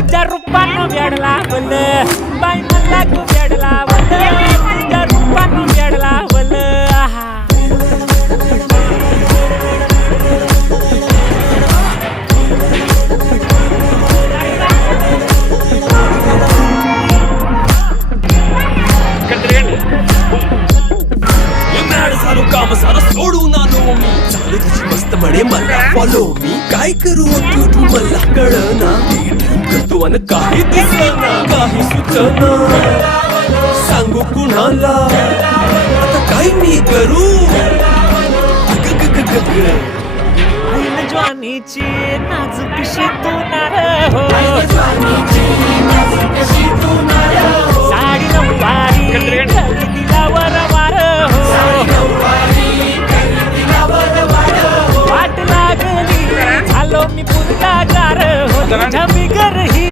तुझ्या रूपानं वेड लावलं बाई मला तू वेड लावलं तुझ्या रूपानं वेड लावलं आहा काम सारं सोडून आलो मी चालू तुझी मस्त म्हणे मला फॉलो मी काय करू तू मला कळना करतो अन काही दिसना काही सुचना सांगू कुणाला आता काय मी करू ज्वानीची नाजूकशी तू नार हो